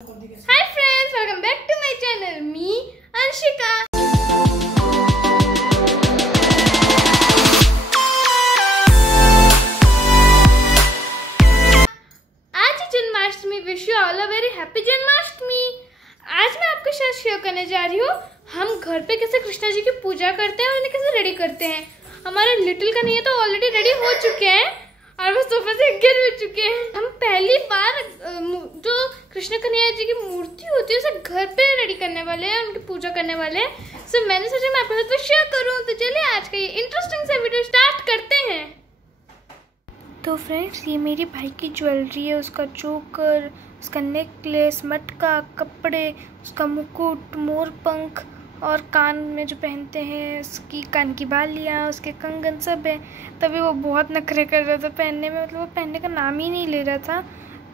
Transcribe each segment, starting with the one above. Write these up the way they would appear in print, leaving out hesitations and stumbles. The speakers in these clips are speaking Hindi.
Hi friends, welcome back to my channel. Me Anshika. आज Janmashtami. Wish you all a very happy Janmashtami. आज मैं आपके साथ शेयर करने जा रही हूँ हम घर पे कैसे कृष्णा जी की पूजा करते हैं और इन्हें कैसे रेडी करते हैं। हमारे लिटिल कन्हैया तो ऑलरेडी रेडी हो चुके हैं और वो सोफे से गिर भी चुके हैं। हम पहली बार जो कृष्ण कन्हैया जी की मूर्ति होती है उसे घर पे रेडी करने वाले हैं, उनकी पूजा करने वाले हैं। सो मैंने सोचा मैं आपके साथ शेयर करूं। तो चलिए आज का ये इंटरेस्टिंग सा वीडियो स्टार्ट करते हैं। तो फ्रेंड्स, ये मेरी भाई की ज्वेलरी है। उसका चोकर, उसका नेकलेस, मटका, कपड़े, उसका मुकुट, मोर पंख और कान में जो पहनते हैं उसकी कान की बालियाँ, उसके कंगन सब है। तभी वो बहुत नखरे कर रहा था पहनने में, मतलब वो पहनने का नाम ही नहीं ले रहा था।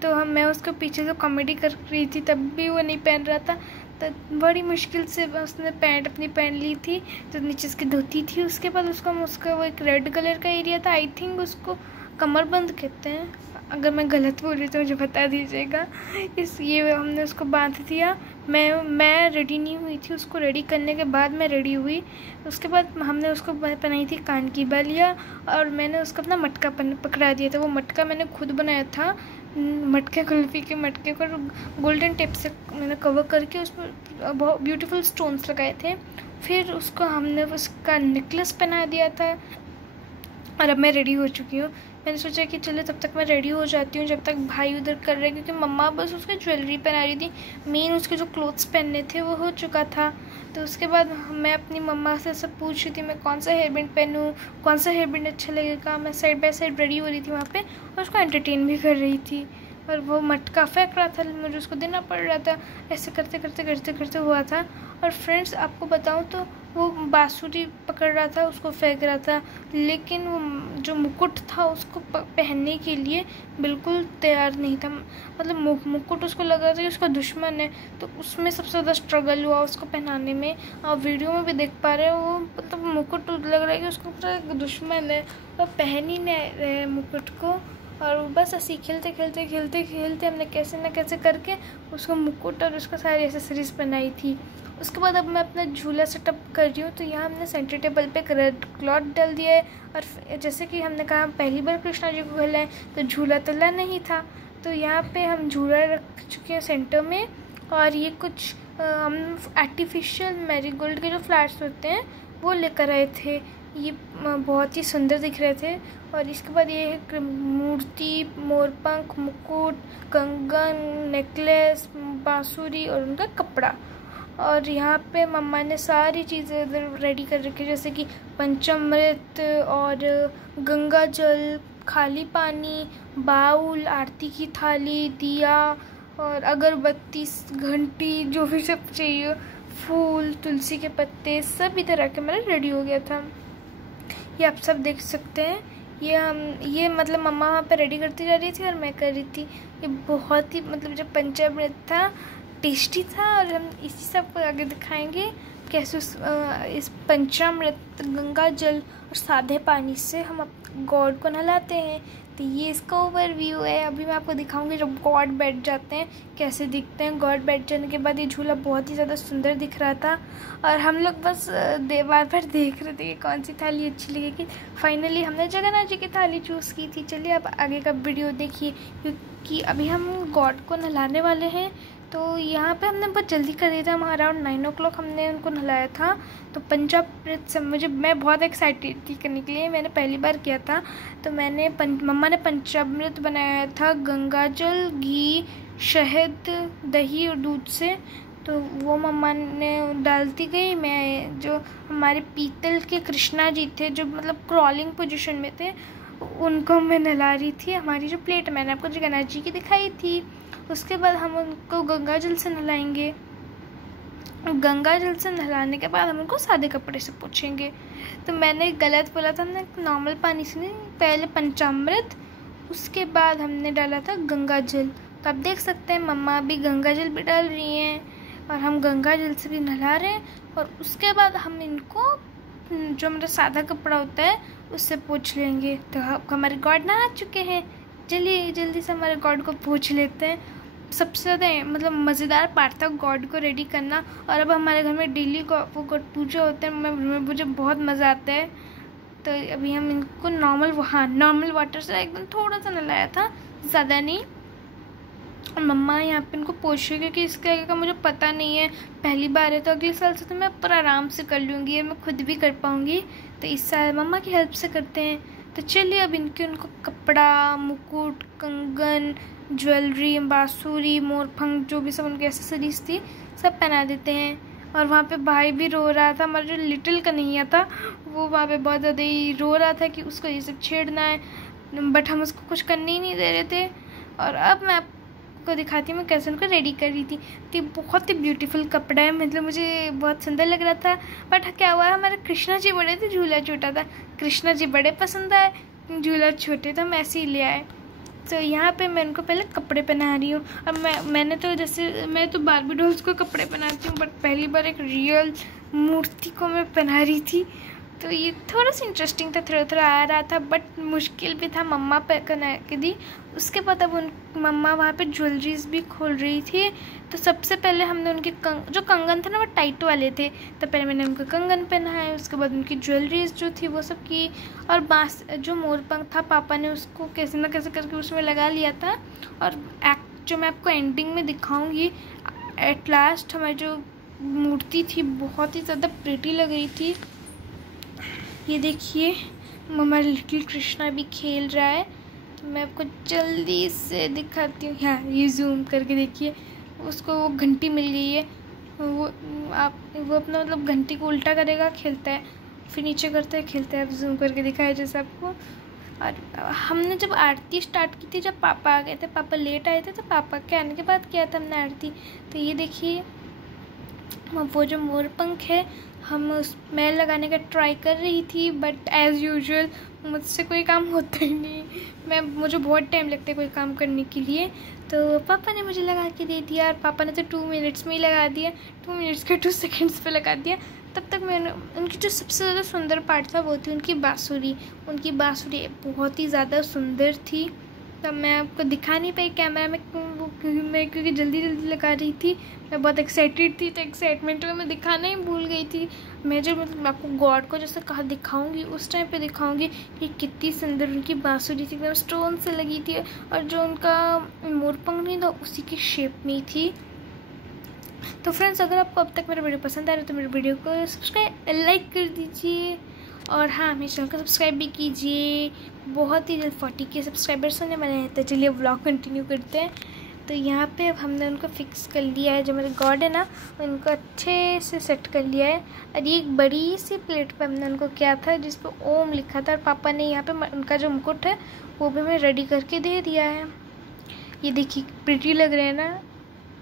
तो मैं उसके पीछे से कॉमेडी कर रही थी, तब भी वो नहीं पहन रहा था। तो बड़ी मुश्किल से उसने पैंट अपनी पहन ली थी जो नीचे उसकी धोती थी। उसके बाद उसका वो एक रेड कलर का एरिया था, आई थिंक उसको कमरबंद कहते हैं। अगर मैं गलत बोल रही तो मुझे बता दीजिएगा। ये हमने उसको बांध दिया। मैं रेडी नहीं हुई थी, उसको रेडी करने के बाद मैं रेडी हुई। उसके बाद हमने उसको पहनाई थी कान की बालियाँ और मैंने उसको अपना मटका पकड़ा दिया था। वो मटका मैंने खुद बनाया था। मटके कुल्फी के मटके को गोल्डन टेप से मैंने कवर करके उस पर बहुत ब्यूटीफुल स्टोन्स लगाए थे। फिर उसको हमने उसका नेकलेस पहना दिया था और अब मैं रेडी हो चुकी हूँ। मैंने सोचा कि चलो तब तक मैं रेडी हो जाती हूँ जब तक भाई उधर कर रहे हैं, क्योंकि मम्मा बस उसके ज्वेलरी पहना रही थी। मेन उसके जो क्लोथ्स पहनने थे वो हो चुका था। तो उसके बाद मैं अपनी मम्मा से सब पूछ रही थी मैं कौन सा हेयर बैंड पहनूँ, कौन सा हेयर बैंड अच्छा लगेगा। मैं साइड बाय साइड रेडी हो रही थी वहाँ पे और उसको एंटरटेन भी कर रही थी। और वो मटका फेंक रहा था, मुझे उसको देना पड़ रहा था। ऐसे करते करते करते करते हुआ था। और फ्रेंड्स, आपको बताऊं तो वो बांसुरी पकड़ रहा था, उसको फेंक रहा था, लेकिन वो जो मुकुट था उसको पहनने के लिए बिल्कुल तैयार नहीं था। मतलब मुकुट उसको लग रहा था कि उसका दुश्मन है, तो उसमें सबसे ज़्यादा स्ट्रगल हुआ उसको पहनाने में। आप वीडियो में भी देख पा रहे हो, वो मतलब मुकुट लग रहा है कि उसको पूरा दुश्मन है, वो पहन ही नहीं रहे मुकुट को। और बस ऐसे खेलते खेलते खेलते खेलते हमने कैसे न कैसे करके उसको मुकुट और उसको सारी एसेसरीज बनाई थी। उसके बाद अब मैं अपना झूला सेटअप कर रही हूँ। तो यहाँ हमने सेंटर टेबल पे एक रेड क्लॉथ डाल दिया है। और जैसे कि हमने कहा पहली बार कृष्णा जी को खिलाएं तो झूला तला नहीं था, तो यहाँ पे हम झूला रख चुके हैं सेंटर में। और ये कुछ हम आर्टिफिशियल मैरीगोल्ड के जो फ्लावर्स होते हैं वो लेकर आए थे। ये बहुत ही सुंदर दिख रहे थे। और इसके बाद ये है मूर्ति, मोरपंख, मुकुट, कंगन, नेकलेस, बांसुरी और उनका कपड़ा। और यहाँ पे मम्मा ने सारी चीज़ें इधर रेडी कर रखी है, जैसे कि पंचामृत और गंगा जल, खाली पानी, बाउल, आरती की थाली, दिया और अगरबत्ती, घंटी, जो भी सब चाहिए, फूल, तुलसी के पत्ते, सब इधर रख के मेरा रेडी हो गया था। ये आप सब देख सकते हैं। ये मतलब मम्मा वहाँ पे रेडी करती जा रही थी और मैं कर रही थी। ये बहुत ही मतलब जो पंचामृत था टेस्टी था और हम इसी सब को आगे दिखाएंगे कैसे इस पंचामृत, गंगा जल और सादे पानी से हम गॉड को नहलाते हैं। तो ये इसका ओवरव्यू है। अभी मैं आपको दिखाऊंगी जब गॉड बैठ जाते हैं कैसे दिखते हैं। गॉड बैठ जाने के बाद ये झूला बहुत ही ज़्यादा सुंदर दिख रहा था और हम लोग बस बार बार देख रहे थे कि कौन सी थाली अच्छी लगेगी। फाइनली हमने जगन्नाथ जी की थाली चूज़ की थी। चलिए अब आगे का वीडियो देखिए, क्योंकि अभी हम गॉड को नहलाने वाले हैं। तो यहाँ पे हमने बहुत जल्दी कर दिया था, हम अराउंड 9 o'clock हमने उनको नहलाया था। तो पंचामृत से मैं बहुत एक्साइटेड थी करने के लिए, मैंने पहली बार किया था। तो मम्मा ने पंचामृत बनाया था गंगा जल, घी, शहद, दही और दूध से। तो वो मम्मा ने डालती गई। मैं जो हमारे पीतल के कृष्णा जी थे जो मतलब क्रॉलिंग पोजीशन में थे उनको मैं नहला रही थी। हमारी जो प्लेट मैंने आपको जगन्नाथ जी की दिखाई थी। उसके बाद हम उनको गंगा जल से नहलाएंगे। गंगा जल से नहलाने के बाद हम उनको सादे कपड़े से पोंछेंगे। तो मैंने गलत बोला था, हमने नॉर्मल पानी से नहीं, पहले पंचामृत उसके बाद हमने डाला था गंगा जल। तो आप देख सकते हैं मम्मा अभी गंगा जल भी डाल रही हैं और हम गंगा जल से भी नहला रहे हैं। और उसके बाद हम इनको जो मेरा सादा कपड़ा होता है उससे पोंछ लेंगे। तो हमारे गॉड नहा चुके हैं। चलिए जल्दी से हमारे गॉड को पोंछ लेते हैं। सबसे ज़्यादा मतलब मज़ेदार पार्ट था गॉड को रेडी करना। और अब हमारे घर में डेली वो गॉड पूजा होते हैं, मुझे बहुत मज़ा आता है। तो अभी हम इनको नॉर्मल वाटर से एकदम थोड़ा सा नलाया था, ज़्यादा नहीं। और मम्मा यहाँ पे इनको पोछ रही है क्योंकि इसके आगे का मुझे पता नहीं है, पहली बार है। तो अगले साल से तो मैं पर आराम से कर लूँगी और मैं खुद भी कर पाऊँगी। तो इस साल मम्मा की हेल्प से करते हैं। तो चलिए अब उनको कपड़ा, मुकुट, कंगन, ज्वेलरी, बांसुरी, मोरपंख, जो भी सब उनकी एसेसरीज थी सब पहना देते हैं। और वहाँ पे भाई भी रो रहा था, हमारा जो लिटिल कन्हैया था वो वहाँ पे बहुत ज़्यादा ही रो रहा था कि उसको ये सब छेड़ना है, बट हम उसको कुछ करने ही नहीं दे रहे थे। और अब मैं आपको दिखाती हूँ मैं कैसे उनको रेडी कर रही थी। तो बहुत ही ब्यूटीफुल कपड़ा है, मतलब मुझे बहुत सुंदर लग रहा था। बट क्या हुआ, हमारे कृष्णा जी बड़े थे, झूला छोटा था। कृष्णा जी बड़े पसंद आए, झूला छोटे तो हम ऐसे ही ले आए। तो यहाँ पे मैं उनको पहले कपड़े पहना रही हूँ। अब मैंने तो जैसे मैं तो बार्बी डॉल्स को कपड़े पहनाती हूँ, बट पहली बार एक रियल मूर्ति को मैं पहना रही थी। तो ये थोड़ा सा इंटरेस्टिंग था, थोड़ा आ रहा था, बट मुश्किल भी था। मम्मा पहना के दी, उसके बाद अब मम्मा वहाँ पे ज्वेलरीज भी खोल रही थी। तो सबसे पहले हमने उनके जो कंगन थे ना वो टाइट वाले थे, तो पहले मैंने उनको कंगन पहनाए, उसके बाद उनकी ज्वेलरीज जो थी वो सब की। और जो मोरपंख था पापा ने उसको कैसे ना कैसे करके उसमें लगा लिया था। और जो मैं आपको एंडिंग में दिखाऊंगी, एट लास्ट हमारी जो मूर्ति थी बहुत ही ज़्यादा प्रिटी लग रही थी। ये देखिए हमारा लिटिल कृष्णा भी खेल रहा है। तो मैं आपको जल्दी से दिखाती हूँ। हाँ, ये जूम करके देखिए, उसको वो घंटी मिल गई है। वो अपना मतलब घंटी को उल्टा करेगा, खेलता है, फिर नीचे करता है, खेलता है। अब जूम करके दिखाया जैसे आपको। और हमने जब आरती स्टार्ट की थी, जब पापा आ गए थे, पापा लेट आए थे, तो पापा के आने के बाद किया था हमने आरती। तो ये देखिए वो जो मोरपंख है हम उसमें लगाने का ट्राई कर रही थी, बट एज़ यूजुअल मुझसे कोई काम होता ही नहीं। मुझे बहुत टाइम लगता है कोई काम करने के लिए। तो पापा ने मुझे लगा के दे दिया, और पापा ने तो 2 मिनट्स में ही लगा दिया, 2 मिनट्स के 2 सेकेंड्स पे लगा दिया। तब तक मैंने उनकी जो सबसे ज़्यादा सुंदर पार्ट था वो थी उनकी बाँसुरी। उनकी बाँसुरी बहुत ही ज़्यादा सुंदर थी। तब मैं आपको दिखा नहीं पाई कैमरा में, मैं क्योंकि जल्दी लगा रही थी, मैं बहुत एक्साइटेड थी, तो एक्साइटमेंट में मैं दिखाना ही भूल गई थी। मैं जब मतलब आपको गॉड को जैसे कहा दिखाऊंगी, उस टाइम पे दिखाऊंगी कि कितनी सुंदर उनकी बाँसुरी थी, एकदम स्टोन से लगी थी। और जो उनका मोरपंख नहीं था उसी की शेप में थी। तो फ्रेंड्स, अगर आपको अब तक मेरा वीडियो पसंद आ रहा है तो मेरे वीडियो को सब्सक्राइब, लाइक कर दीजिए। और हाँ, मेरे चैनल को सब्सक्राइब भी कीजिए। बहुत ही जल्द 40 के सब्सक्राइबर्स होने वाले हैं। तो चलिए व्लॉग कंटिन्यू करते हैं। तो यहाँ पे अब हमने उनको फिक्स कर लिया है, जो मेरे गॉड है ना उनको अच्छे से सेट कर लिया है। और ये एक बड़ी सी प्लेट पे हमने उनको किया था जिस पर ओम लिखा था, और पापा ने यहाँ पे उनका जो मुकुट है वो भी मैं रेडी करके दे दिया है। ये देखिए प्रिटी लग रहे हैं ना।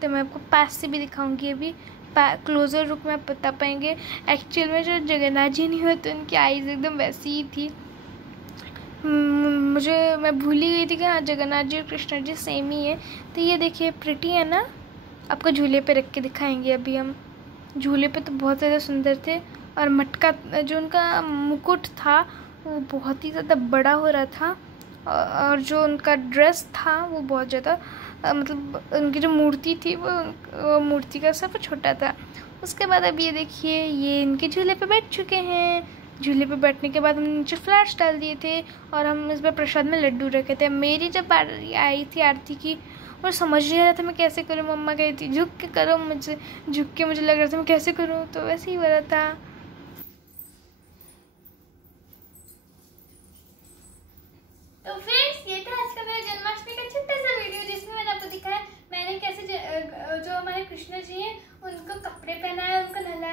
तो मैं आपको पास से भी दिखाऊंगी, अभी क्लोजर रुक में आप बता पाएंगे। एक्चुअल में जो जगन्नाथ जी नहीं हुए तो उनकी आईज एकदम वैसी ही थी। मैं भूल ही गई थी कि हाँ जगन्नाथ जी और कृष्ण जी सेम ही है। तो ये देखिए प्रिटी है ना। आपको झूले पे रख के दिखाएंगे अभी हम। झूले पे तो बहुत ज़्यादा सुंदर थे। और मटका जो उनका मुकुट था वो बहुत ही ज़्यादा बड़ा हो रहा था, और जो उनका ड्रेस था वो बहुत ज़्यादा मतलब उनकी जो मूर्ति थी वो मूर्ति का सब छोटा था। उसके बाद अब ये देखिए ये इनके झूले पे बैठ चुके हैं। झूले पे बैठने के बाद हमने नीचे फ्लैश डाल दिए थे, और हम इस बार प्रसाद में लड्डू रखे थे। मेरी जब बारी आई थी आरती की, और समझ नहीं आ रहा था मैं कैसे करूँ। मम्मा कही थी झुक के करो, मुझे झुक के मुझे लग रहा था मैं कैसे करूँ, तो वैसे ही हो रहा था। तो फ्रेंड्स, ये था आज का मेरा जन्माष्टमी का छोटा सा वीडियो, जिसमें मैंने आपको दिखाया मैंने कैसे जो हमारे कृष्ण जी हैं उनको कपड़े पहनाए, उनको नहलाया